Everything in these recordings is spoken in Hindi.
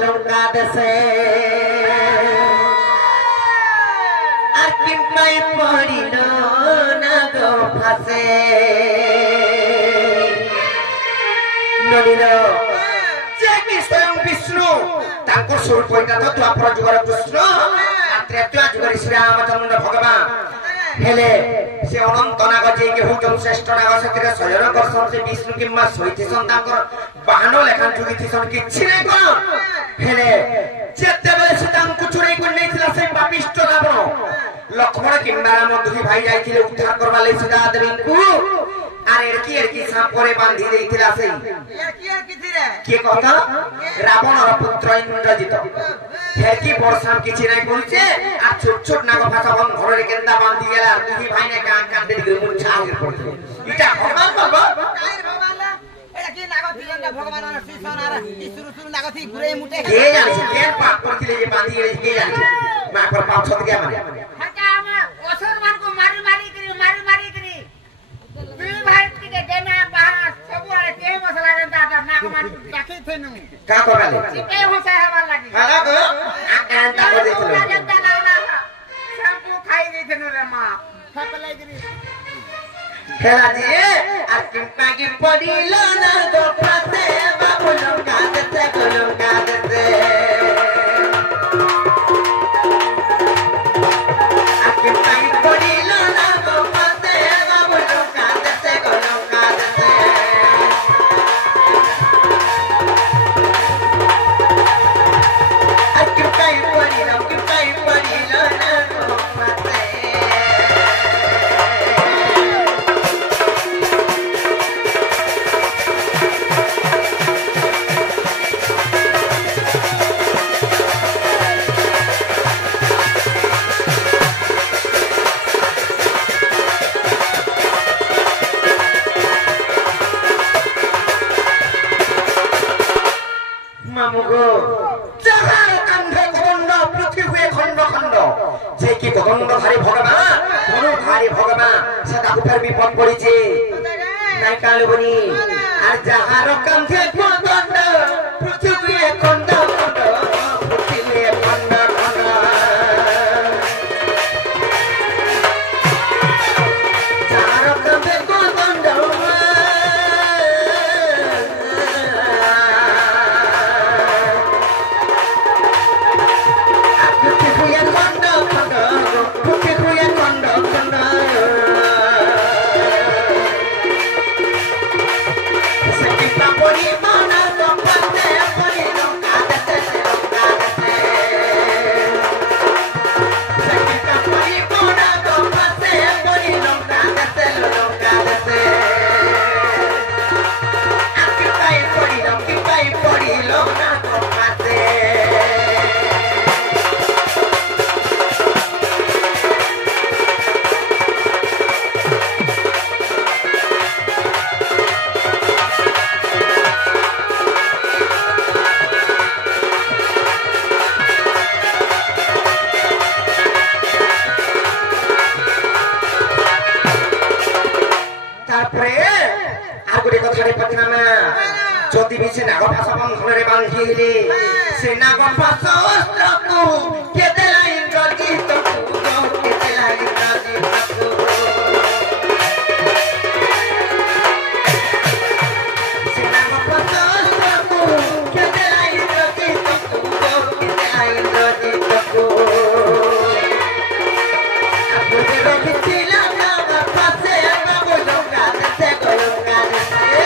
longka dese akim mai porino na go phase nonino jeki swayam Vishnu tangko surpoita to twapara jugar Krishna atreya jugar Shri Ramachandra Bhagavan hele se অনন্ত নাগ যে হুজম শ্রেষ্ঠ নাগ সেতিরে শয়ন করছন সে বিষ্ণু কিংবা সৈতিছন তাঙ্কর বাহন লেখান যুগিতিছন কিছু নাই কোন হেলে যেতেবেলে সে তাঙ্কু চুরি করে নেইছিলা সেই পাপিষ্ট রাবণ লক্ষ্মণ কিংবা রাম দুই ভাই যাইছিলে উদ্ধার করবা লই সীতা দেবীଙ୍କୁ আর এর কি সাপ করে বাঁধি দেইছিলা সেই এর কি থিরে কি কথা রাবণর পুত্র ইন্দ্রজিৎ এর কি বর্ষাম কিছু নাই বলছে আর ছোট ছোট নাগ ভাষা বন ঘরে কেন্দা বাঁধি গেলা দুই ভাই না কান কান্দে দিল মুছা আগের পড়ছে এটা ভগবান বলবো কাইর ভগবান না এটা কি নাগ দিলেন ভগবান আর শ্রীসন আর কি শুরু শুরু নাগ থি ঘুরে মুটে কে জানছে কে পাপ করছিলে যে বাঁধি গেলে কে জানছে মা পর পাপ সত কে মানে হাটা আমা অসর মান কো মারি মারি করি দুই ভাই কি দেনা বাস সব আরে কে মশলা রে দাদা নাগ মান রাখি থেনু কা করালে চিপে হোসা হবার লাগি হালা গো আকান তা করে দিছিল সব খাই দিছেন রে মা ফাপলাই গরি খেলা দিয়ে আর কিম্পাগি পড়িল না গো পাতে বাবু লঙ্কা দেতে গোলঙ্কা দেতে আর কিম্পাগি পড়িল না গো পাতে বাবু লঙ্কা দেতে গোলঙ্কা দেতে আর কিম্পাগি পড়িল না গো পাতে মামুগো যাহার কান্ধে খণ্ড পৃথিবী খণ্ড খণ্ড যে কি খণ্ডধারী ভগবান ধনুধারী ভগবান সে তাকে ফের বিপদ পড়েছে নাই কালে বনি আর যাহার কান্ধে খণ্ড পৃথিবী খণ্ড খণ্ড পৃথিবী খণ্ড খণ্ড যাহার কান্ধে খণ্ড যদি বিছে নাগ ভাষা বন্ধনে বাঁধিলে সে নাগ ভাষা অস্ত্রকু কেতে লাইন রজিত কেতে লাইন রজিত সে নাগ ভাষা অস্ত্রকু কেতে লাইন রজিত কেতে লাইন রজিত আপনি রবিছিল নাগ ভাষা বাবু লঙ্কা দেতে গোলঙ্কা দেতে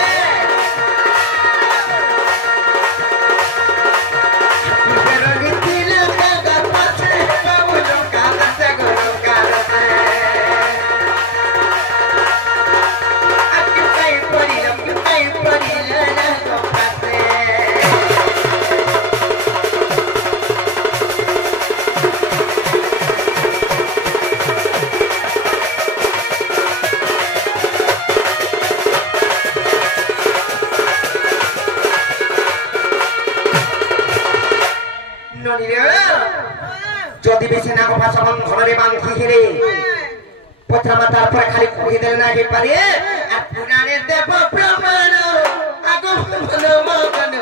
যদি বেশি নাগ ভাষা বন্ধনে বাঁধিলে প্রথমে তারপরে খালি কহিদেন না পারে আর পুরাণের দেব প্রমাণ আগমন মগন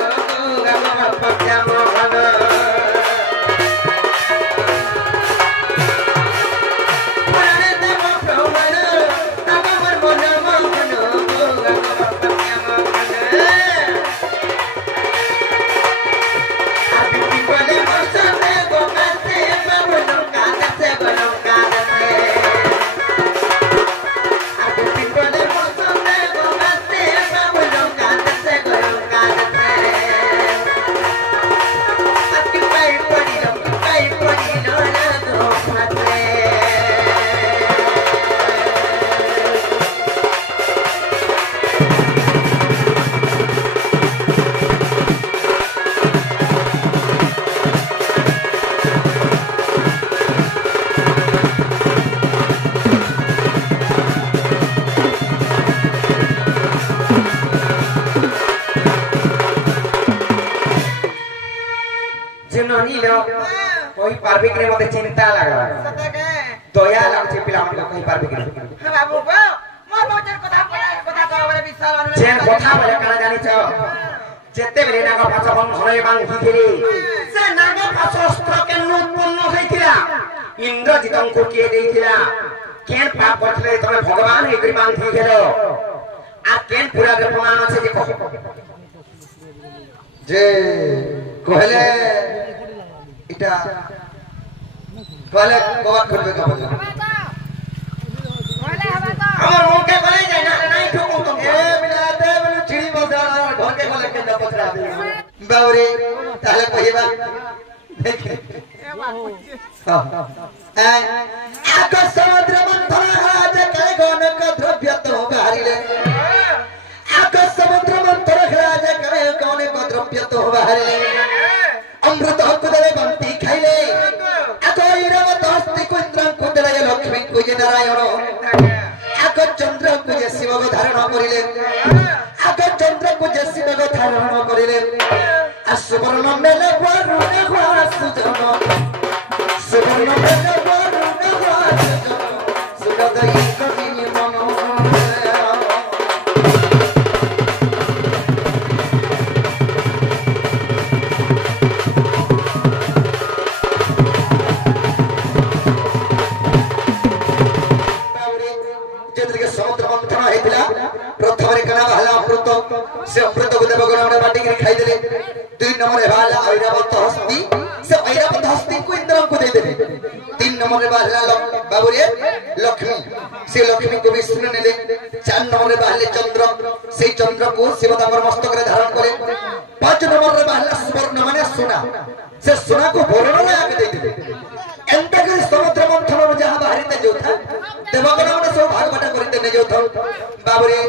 जे ननिलो कोई पारबे के मते चिंता लागला दया लागছে पिला मन को कहि पारबे के हां बाबू को मोर मोर कथा कहबे विशाल जे कथा बोले काला जानि छ जेते बेले नाग पाछ बंधन बांधिथिले से नाग पाछ अस्त्र के उत्पन्न होइतिला इंद्रजितन को के देइतिला केन पाप करथले तमे भगवान एकरी बांधिथिलो आ केन पूरा रे प्रमाण আছে जे कहो जे कहले इटा कहले कवा करबे का बोल कहले हबा तो हमर मुंह के बोले जाय ना नहीं ठोको तुम ए बिना दे बोले छिड़ी बजा ढोल के बोले के पकड़ा दे बावरे ताले कहिबा देख ए बाबू हां आको समुद्र मंथन राज के गणक द्रव्य तो बाहरिले आको समुद्र मंथन राज के गणक द्रव्य तो बाहरिले अमृत हकुदले बंती खाइले आको इरवत हस्ति को इंद्र को दले लक्ष्मी को जे नारायण आको चंद्र को जे शिव को धारण करिले आको चंद्र को जे शिव को धारण करिले आ सुवर्ण मेले वरुण हुआ सुजन सुवर्ण मेले वरुण हुआ सुजन सुगदई कवि मन से अमृत को देव गण बाटी के खाई देले दुई नंबर भाला ऐरावत हस्ती से ऐरावत हस्ती को इंद्र को दे देले तीन नंबर भाला बाबू रे लक्ष्मी से लक्ष्मी को विष्णु ने दे चार नंबर भाले चंद्र से चंद्र को शिव तांगर मस्तक रे धारण करे पांच नंबर भाला सुवर्ण माने सोना से सोना को वर्ण रे आके दे देले एंता के समुद्र मंथन जहां बाहरीते जो था देवगण ने सब भाग बटा करते ने जो था बाबू रे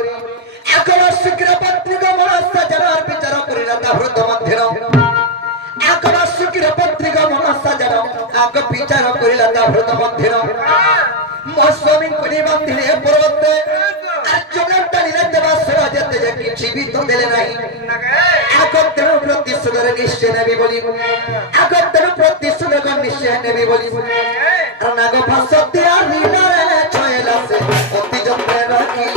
आकर शुक्र पत्रिका मनसा जनार विचार करिला ता हृद मध्यन आकर शुक्र पत्रिका मनसा जन आक विचार करिला ता हृद मध्यन मो स्वामी कोनी बंधिले पर्वत अर्जुन तनिले देवा सराज ते किछि भी तो देले नाही आक तेनु प्रतिशोध रे निश्चय नेबी बोली आक तेनु प्रतिशोध रे निश्चय नेबी बोली नाग भासते आरिला रे छयला से अति जम्मे रखी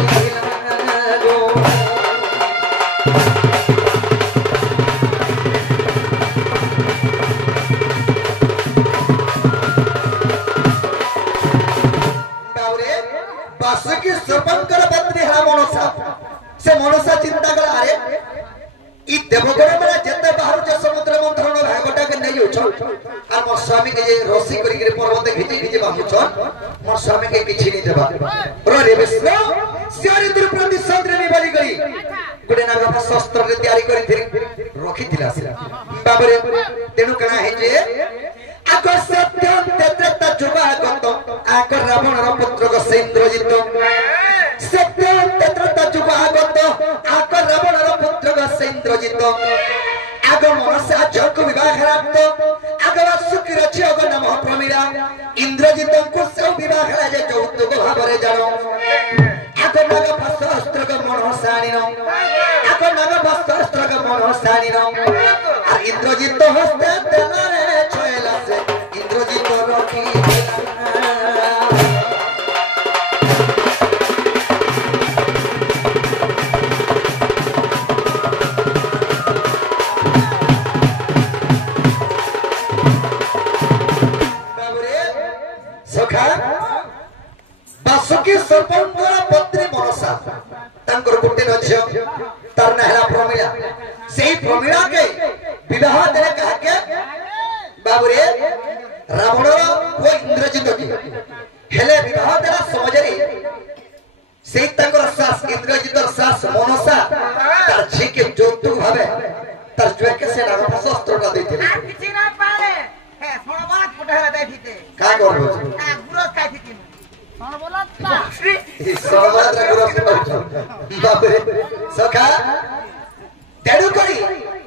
बासुकी सर्पंकर पत्नी है मनसा से मनसा चिंता कर अरे ई देवगण मेरा जते बाहर जे समुद्र मंथन भागटा के नै होछ आ मोर स्वामी के जे रसी करी के पर्वत घिची घिची बामुछ मोर स्वामी के किछि नै देबा रे विष्णु सियारी दूर प्रतिशोध रे बलि करी गुडे नाग का शस्त्र रे तैयारी करी थिरी रखी थिला से बाबरे तेनु कना है जे आकर सत्यम तेत्रता जुगागत आकर रावण रो पुत्र को इंद्रजित सत्यम तेत्रता जुगागत आकर रावण रो पुत्र को इंद्रजित आगर मनसा जग विवाह रात आगर शुक्र छग नमः प्रमीरा इंद्रजित को सब विवाह जे चौतुक भाबरे जानो आगर नाग भस्त्र को मनसानिनो आगर नाग भस्त्र को मनसानिनो आ इंद्रजित हस्ते तेलारे छयला से इंद्रजित रखी बासुकी सर्पंकर पत्नी मनसा तांकर गोटे नझ तार नहला प्रमीला सेही प्रमीला के विवाह देले कहा के बाबू रे रावण को इंद्रजित के हेले विवाह देला समझ रे सेही तांकर सास इंद्रजित सास मनसा तार छी के जोतुक भाबे तार जुए के से नाग शस्त्रटा दैते आ किछि ना पाले हे सोना फुटला दैथिते का करबो आ गुरस खाइथिति सोना बोलत ना सोना गुरस बाबे सखा तेडु करी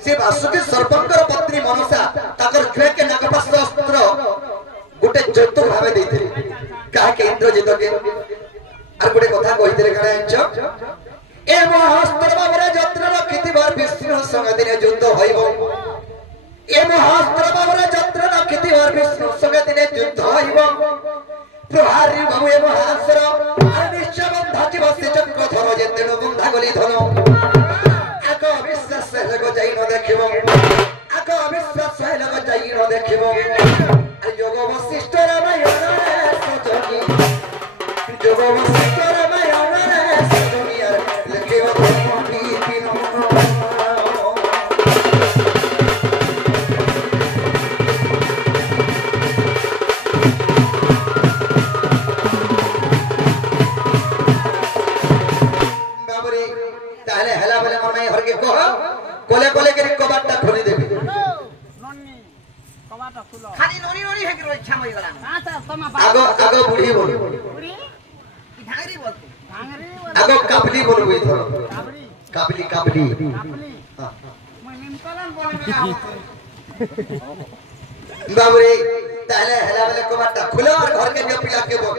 से बासुकी सर्पंकर पत्नी मनसा ताकर जुए के नागपास शस्त्र गुटे जोतुक भाबे दैथिले का के इंद्रजित के আর গোটে কথা কইতেলে কানে আনছ এ মহস্ত্র বাবরে যত্ন রখিতি বার বিষ্ণু সঙ্গে দিনে যুদ্ধ হইব এ মহাস্ত্র বাবুরে যন্ত্র নক্ষতি আর বিষ্ণু সঙ্গে দিনে যুদ্ধ হইব প্রহারী বাবু এ মহাস্ত্র আর বিশ্ববন্ধা জীবস্তি চক্র ধর যে তেণু বন্ধা গলি ধর আগ বিশ্বাস লোক যাই ন দেখিব আগ বিশ্বাস লোক যাই ন দেখিব যোগ বশিষ্ঠ রামায়ণ সজনী যোগ বশিষ্ঠ রামায়ণ সজনী আর লেখিব তাহলে হেলা বলে মনে হরকে কহ কোলে কোলে করে কবাটটা খুলে দেবে নন্নি কবাটা খুলো খালি ননি ননি হেকি রই ছামই গলা আচ্ছা তোমা আগো আগো বুড়ি বল বুড়ি কি ঢাঙরি বলতো ভাঙরি আগো কাবলি বলবো এই ধরো কাবড়ি কাবলি কাবলি কাবলি হ্যাঁ। মই নিমতলান বলে না বাবুরে তাহলে হেলা বলে কবাটটা খুলো আর ঘরকে নিয়ে পিলাকে বল